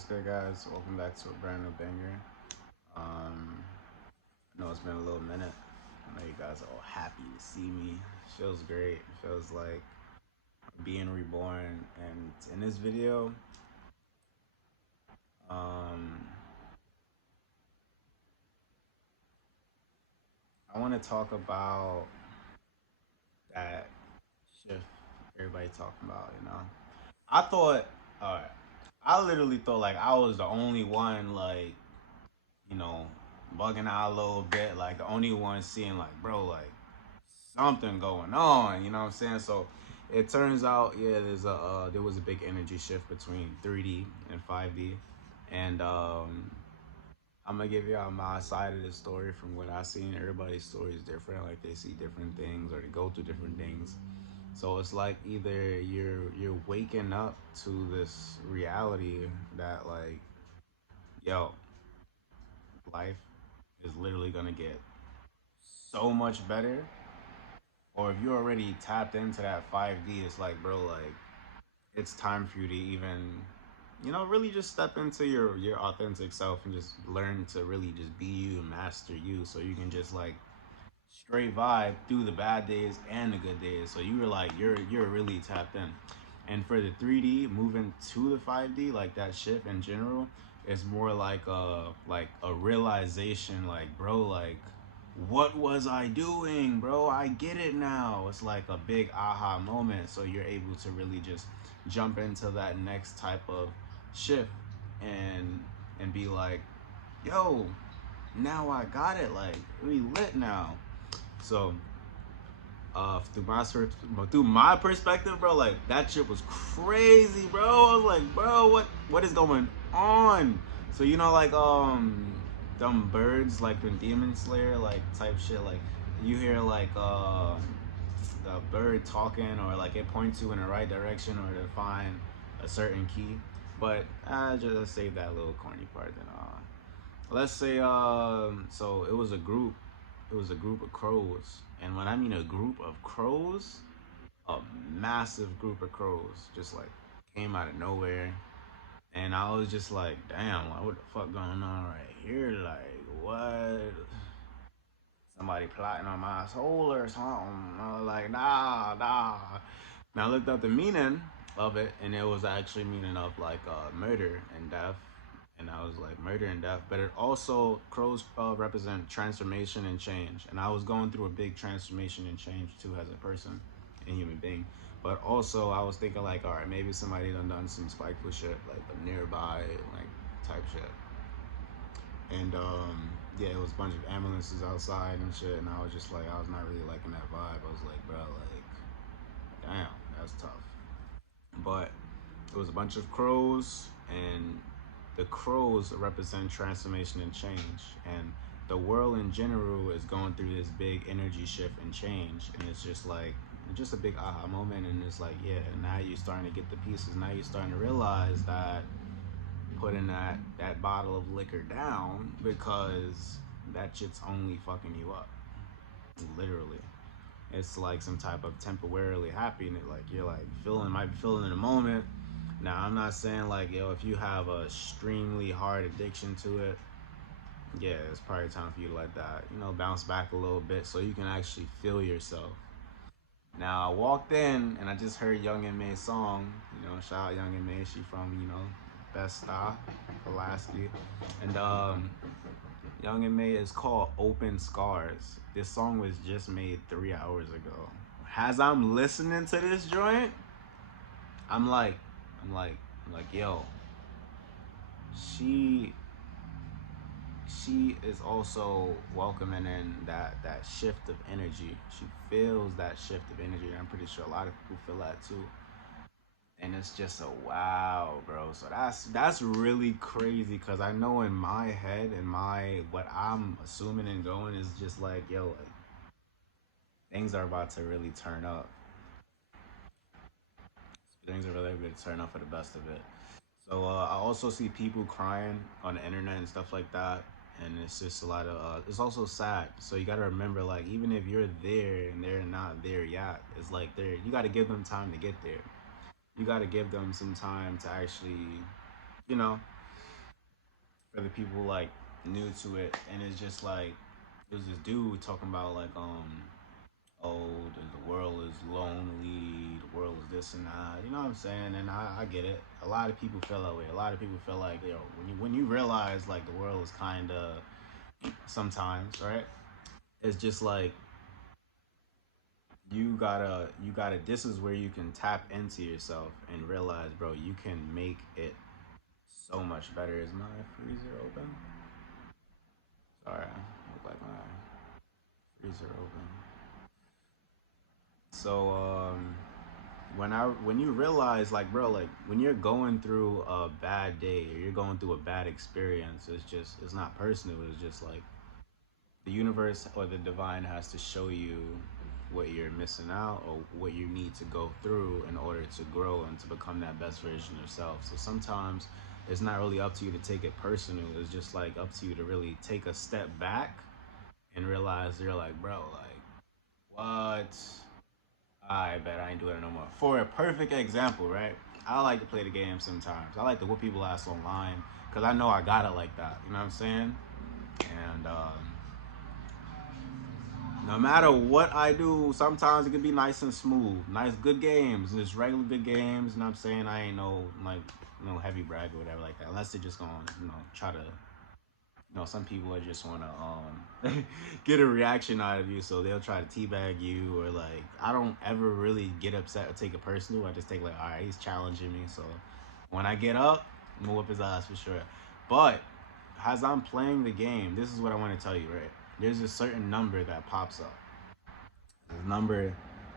What's good, guys? Welcome back to a brand new banger. I know it's been a little minute. I know you guys are all happy to see me. Feels great. Feels like being reborn. And in this video, um, I want to talk about that shift everybody talking about. I thought, all right, I literally thought like I was the only one you know, bugging out a little bit, like the only one seeing like, bro, like something going on, you know what I'm saying? So it turns out, yeah, there was a big energy shift between 3D and 5D, and I'm gonna give y'all my side of the story from what I seen. Everybody's story is different, like they see different things or they go through different things. So it's like either you're waking up to this reality that like, yo, life is literally gonna get so much better, or if you already tapped into that 5D, it's like, bro, like it's time for you to even, really just step into your authentic self and just learn to really just be you and master you, so you can just like straight vibe through the bad days and the good days. So you were like, you're really tapped in. And for the 3D moving to the 5D, like that shift in general, is more like a realization, like, bro, like what was I doing, bro? I get it now. It's like a big aha moment. So you're able to really just jump into that next type of shift and be like, yo, now I got it. Like we lit now. So through my perspective, bro, like that shit was crazy, bro. I was like, bro, what is going on? So like them birds like in Demon Slayer like type shit, like you hear like the bird talking, or like it points you in the right direction or to find a certain key. But I just save that little corny part. Then let's say so it was a group of crows. And when I mean a group of crows, a massive group of crows just like came out of nowhere. And I was just like, damn, like what the fuck going on right here? Like what? Somebody plotting on my soul or something. I was like, nah, nah. Now I looked up the meaning of it, and it was actually meaning of like murder and death. And I was like, murder and death. But it also, crows represent transformation and change. And I was going through a big transformation and change too as a person and human being. But also, I was thinking like, all right, maybe somebody done some spiteful shit, like the nearby, like type shit. And yeah, it was a bunch of ambulances outside and shit. And I was just like, I was not really liking that vibe. I was like, bro, like, damn, that's tough. But it was a bunch of crows, and the crows represent transformation and change. And the world in general is going through this big energy shift and change. And it's just like, just a big aha moment. And it's like, yeah, now you're starting to get the pieces. Now you're starting to realize that putting that bottle of liquor down, because that shit's only fucking you up, literally. It's like some type of temporarily happiness, like you're like might be feeling in the moment. Now I'm not saying like, yo, if you have a extremely hard addiction to it, yeah, it's probably time for you to let that, bounce back a little bit so you can actually feel yourself. Now I walked in and I just heard Young and May's song. Shout out Young and May. She from Best Style, Pulaski, and Young and May is called Open Scars. This song was just made 3 hours ago. As I'm listening to this joint, I'm like, I'm like, I'm like, yo, she she is also welcoming in that shift of energy. She feels that shift of energy. I'm pretty sure a lot of people feel that too. And it's just a wow, bro. So that's really crazy, because I know in my head and my what I'm assuming and going is just like, yo, like, things are about to really turn up. Things are really going to turn up for the best of it. So I also see people crying on the internet and stuff like that, and it's just a lot of. It's also sad. So you got to remember, like, even if you're there and they're not there yet, it's like they're you got to give them time to get there. You got to give them some time to actually, you know. for the people like new to it, and it's just like it was this dude talking about like oh, the world is lonely, the world is this and that. You know what I'm saying? And I get it. A lot of people feel that way. A lot of people feel like, when you realize like the world is kind of sometimes, right? It's just like you gotta. This is where you can tap into yourself and realize, bro, you can make it so much better. Is my freezer open? Sorry, look like my freezer open. So when you realize like, bro, like when you're going through a bad day or you're going through a bad experience, it's not personal. It's just like the universe or the divine has to show you what you're missing out or what you need to go through in order to grow and to become that best version of yourself. So sometimes it's not really up to you to take it personal. It's just like up to you to really take a step back and realize you're like, bro, like what? I bet I ain't doing it no more. For a perfect example, right? I like to play the game sometimes. I like to whoop people ass online because I know I got it like that. You know what I'm saying? And no matter what I do, sometimes it can be nice and smooth. Nice, good games. Just regular good games. You know what I'm saying? I ain't no, like, no heavy brag or whatever like that. Unless they're just gonna, try to, some people are just wanna get a reaction out of you, so they'll try to teabag you or like. I don't ever really get upset or take it personal. I just take like, all right, he's challenging me, so when I get up, I'm gonna whip his ass for sure. But as I'm playing the game, this is what I want to tell you, right? There's a certain number that pops up. It's number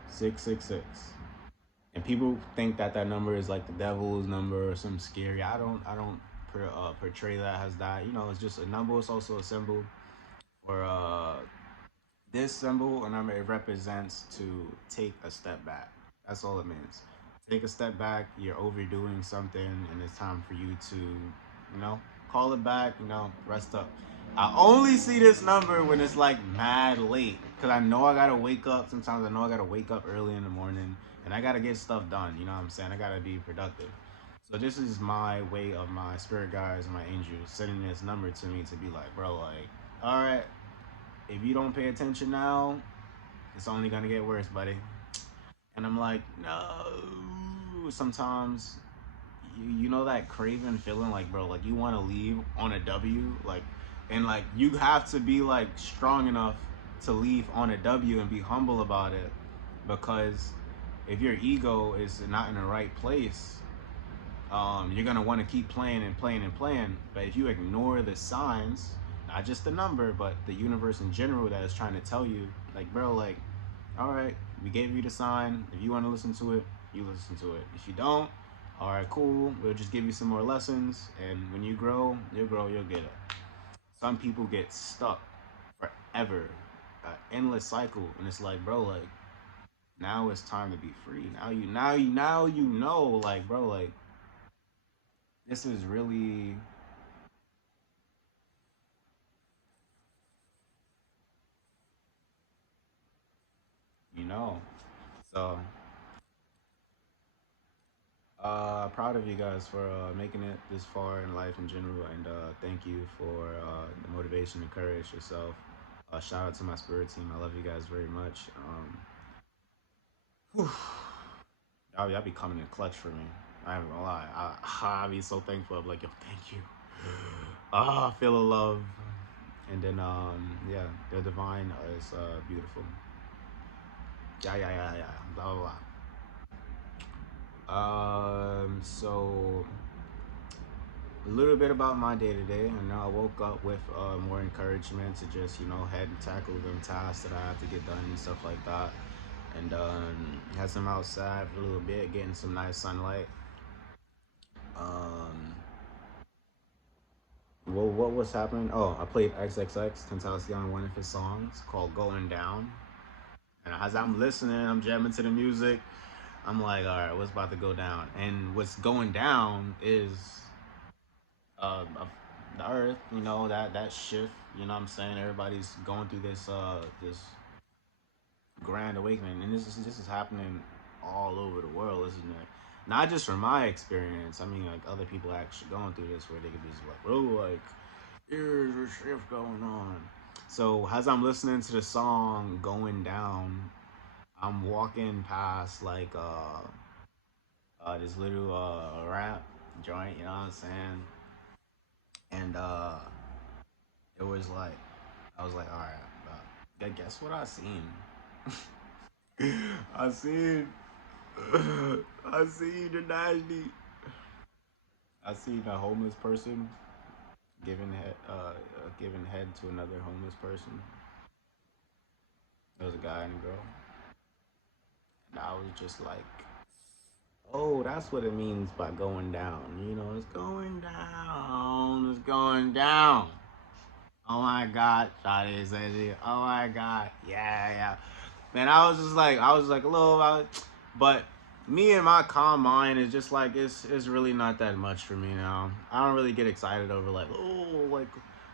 666, and people think that that number is like the devil's number or something scary. I don't portray that as that. It's just a number. It's also a symbol, or this symbol, a number. It represents to take a step back. That's all it means. Take a step back. You're overdoing something, and it's time for you to, call it back. Rest up. I only see this number when it's like mad late, cause I know I gotta wake up. Sometimes I know I gotta wake up early in the morning, and I gotta get stuff done. You know what I'm saying? I gotta be productive. So this is my way of my spirit guides and my angels sending this number to me to be like, bro, like, all right, if you don't pay attention now, it's only gonna get worse, buddy. And I'm like, no. Sometimes you know that craving feeling, like, bro, like you want to leave on a W, like, and like you have to be like strong enough to leave on a W and be humble about it, because if your ego is not in the right place, you're gonna want to keep playing and playing and playing. But if you ignore the signs, not just the number, but the universe in general that is trying to tell you, like, bro, like, all right, we gave you the sign. If you want to listen to it, you listen to it. If you don't, all right, cool. We'll just give you some more lessons, and when you grow, you'll get it. Some people get stuck forever, an endless cycle, and it's like, bro, like, now it's time to be free. Now you know, like, bro, like, this is really, you know. So, proud of you guys for making it this far in life in general, and thank you for the motivation and courage yourself. Shout out to my spirit team. I love you guys very much. Whew, y'all be coming in clutch for me. I ain't gonna lie. I be so thankful. I'm like, yo, thank you. I feel the love. And then, yeah, the divine is beautiful. Yeah. Blah blah blah. So a little bit about my day to day. I know I woke up with more encouragement to just, head and tackle them tasks that I have to get done and stuff like that. And had some outside for a little bit, getting some nice sunlight. Um, well, what was happening? Oh, I played XXX Tentacion, one of his songs called "Going Down." And as I'm listening, I'm jamming to the music. I'm like, all right, what's about to go down? And what's going down is of the earth, that shift, what I'm saying? Everybody's going through this grand awakening, and this is happening all over the world, isn't it? Not just from my experience. I mean, like other people actually going through this where they could be just like, bro, like there's a shift going on. So as I'm listening to the song "Going Down," I'm walking past like this little rap joint. You know what I'm saying? And it was like I was like, all right, guess what I seen? I seen, I seen the Najee. I seen a homeless person giving head to another homeless person. There was a guy and a girl, and I was just like, oh, that's what it means by going down. You know, it's going down, it's going down. Oh my God, Shawty says it. Oh my God, yeah, yeah. Man, I was like a little about, but me and my calm mind is just like it's really not that much for me now. I don't really get excited over like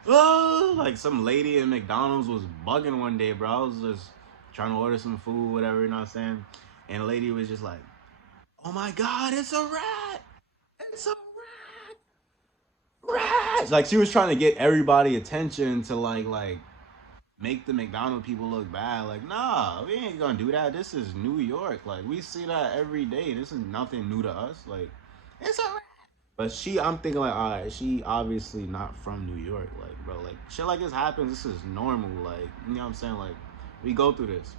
like some lady at McDonald's was bugging one day, bro. I was just trying to order some food, whatever, you know what I'm saying, and the lady was just like, "Oh my God, it's a rat! It's a rat!" Like she was trying to get everybody attention to like make the McDonald people look bad. Like, nah, we ain't gonna do that. This is New York. Like, we see that every day. This is nothing new to us. Like, it's alright. But I'm thinking like, all right, she obviously not from New York. Like, bro, like shit like this happens. This is normal. Like, you know what I'm saying? Like, we go through this.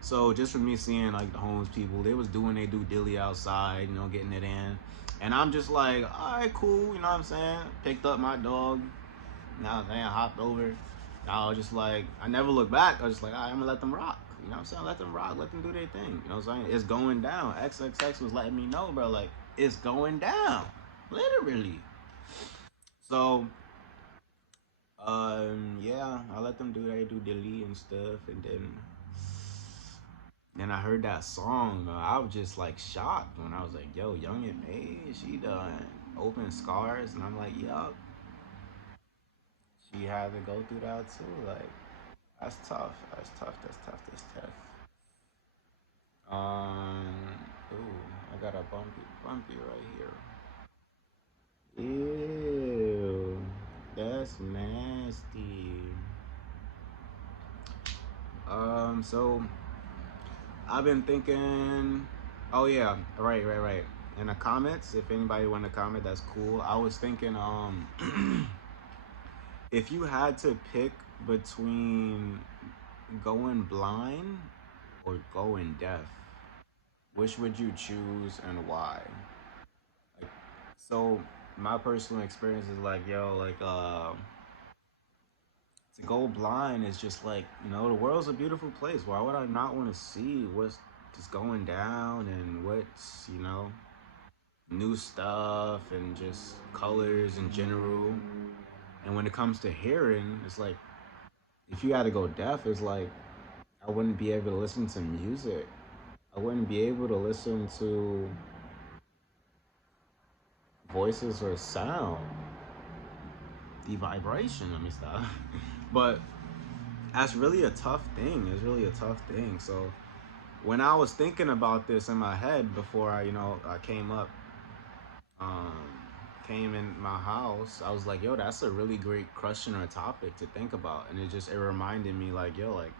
So just from me seeing like the homeless people, they was doing they due dilly outside, you know, getting it in. And I'm just like, all right, cool, you know what I'm saying? Picked up my dog, you know what I'm saying? Hopped over. I was just like, I never looked back. I was just like, all right, I'm gonna let them rock. You know what I'm saying? Let them rock, let them do their thing. You know what I'm saying? It's going down. XXX was letting me know, bro, like, it's going down. Literally. So, yeah, I let them do their due dilly and stuff, and then I heard that song. I was just like shocked when I was like, "Yo, Young and May, she done open scars," and I'm like, "Yup, she had to go through that too." Like, that's tough. That's tough. That's tough. That's tough. Ooh, I got a bumpy right here. Ew, that's nasty. So I've been thinking. Oh yeah, right. In the comments, if anybody want to comment, that's cool. I was thinking, if you had to pick between going blind or going deaf, which would you choose and why? Like, so my personal experience is like, yo, like, to go blind is just like, you know, the world's a beautiful place. Why would I not want to see what's just going down and what's, you know, new stuff and just colors in general. And when it comes to hearing, it's like if you had to go deaf, it's like I wouldn't be able to listen to music. I wouldn't be able to listen to voices or sound, the vibration. Let me stop. But that's really a tough thing. It's really a tough thing. So when I was thinking about this in my head before I came up, um, came in my house, I was like, yo, that's a really great question or topic to think about. And it reminded me like, yo, like,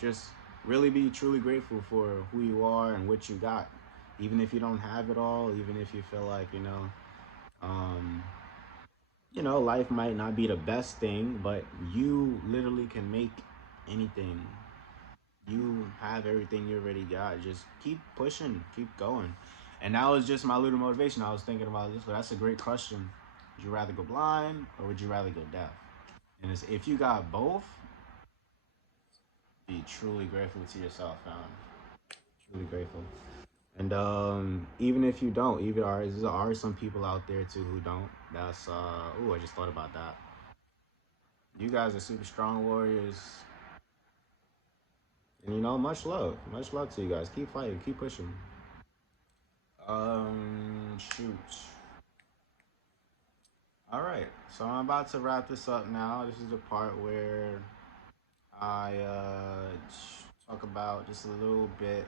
just really be truly grateful for who you are and what you got. Even if you don't have it all, even if you feel like, um, life might not be the best thing, but you literally can make anything. You have everything you already got. Just keep pushing, keep going. And that was just my little motivation. I was thinking about this, but that's a great question. Would you rather go blind or would you rather go deaf? And if you got both, be truly grateful to yourself, man. Truly grateful. And even if you don't, there are some people out there too who don't. That's I just thought about that. You guys are super strong warriors, and much love to you guys. Keep fighting, keep pushing. Shoot. All right, so I'm about to wrap this up now. This is the part where I talk about just a little bit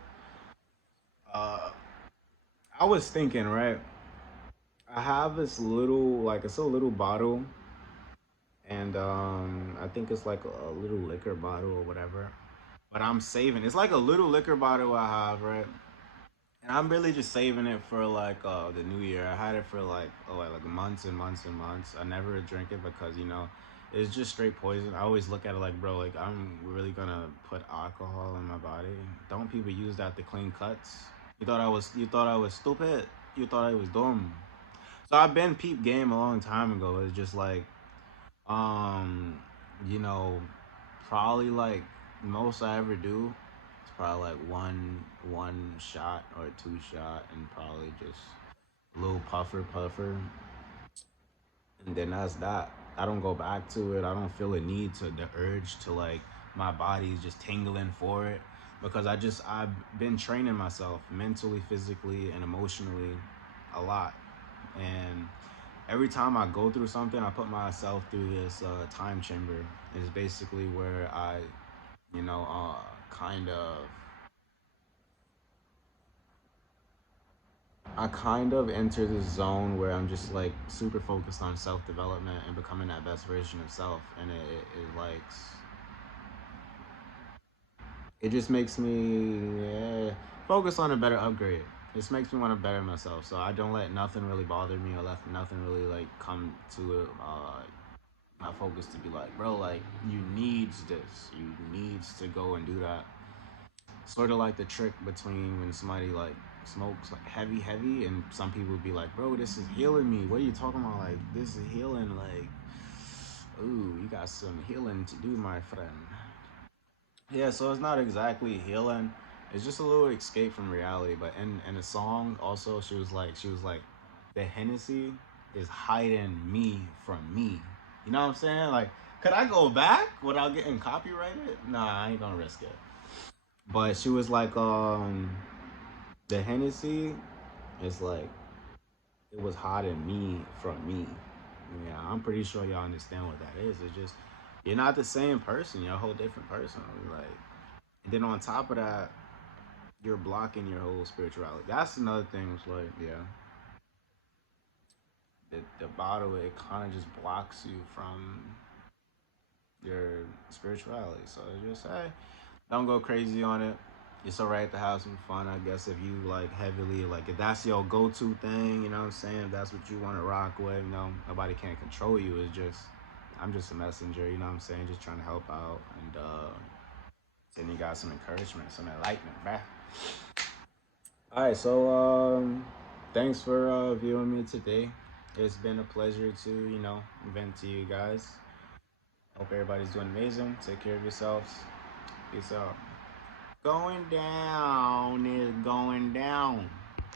uh, I was thinking, right? I have this little, like, it's a little bottle, and I think it's like a little liquor bottle or whatever. But I'm saving. It's like a little liquor bottle I have, right? And I'm really just saving it for like the new year. I had it for like like months and months and months. I never drink it because it's just straight poison. I always look at it like, bro, like I'm really gonna put alcohol in my body. Don't people use that to clean cuts? You thought I was stupid. You thought I was dumb. So I've been peep game a long time ago. It's just like um, you know, probably like most I ever do is probably like one shot or two shot and probably just a little puffer, and then that's that. I don't go back to it. I don't feel a need to the urge to like my body's just tingling for it because I've been training myself mentally, physically, and emotionally a lot. And every time I go through something, I put myself through this time chamber. Is basically where you know, uh, kind of, I kind of enter this zone where I'm just like super focused on self development and becoming that best version of self, and it likes it just makes me focus on a better upgrade. It just makes me want to better myself, so I don't let nothing really bother me or let nothing really like come to it. My focus to be like, bro, like you needs this, you needs to go and do that. Sort of like the trick between when somebody like smokes like heavy, and some people would be like, bro, this is healing me. What are you talking about? Like this is healing. Like, ooh, you got some healing to do, my friend. Yeah, so it's not exactly healing. It's just a little escape from reality. But in the song, also, she was like, the Hennessy is hiding me from me. You know what I'm saying? Like, could I go back without getting copyrighted? Nah, I ain't gonna risk it. But she was like, the Hennessy is like it was hiding me from me. Yeah, I'm pretty sure y'all understand what that is. It's just you're not the same person. You're a whole different person. Like, and then on top of that, you're blocking your whole spirituality. That's another thing. It's like, yeah, the bottle it kind of just blocks you from your spirituality. So it's just hey, don't go crazy on it. It's alright to have some fun, I guess, if you like heavily like if that's your go-to thing. You know what I'm saying? If that's what you want to rock with. Nobody can control you. It's just I'm just a messenger. You know what I'm saying? Just trying to help out and send you guys some encouragement, some enlightenment, bruh. All right, so thanks for viewing me today. It's been a pleasure to vent to you guys. Hope everybody's doing amazing. Take care of yourselves. Peace out. Going down is going down.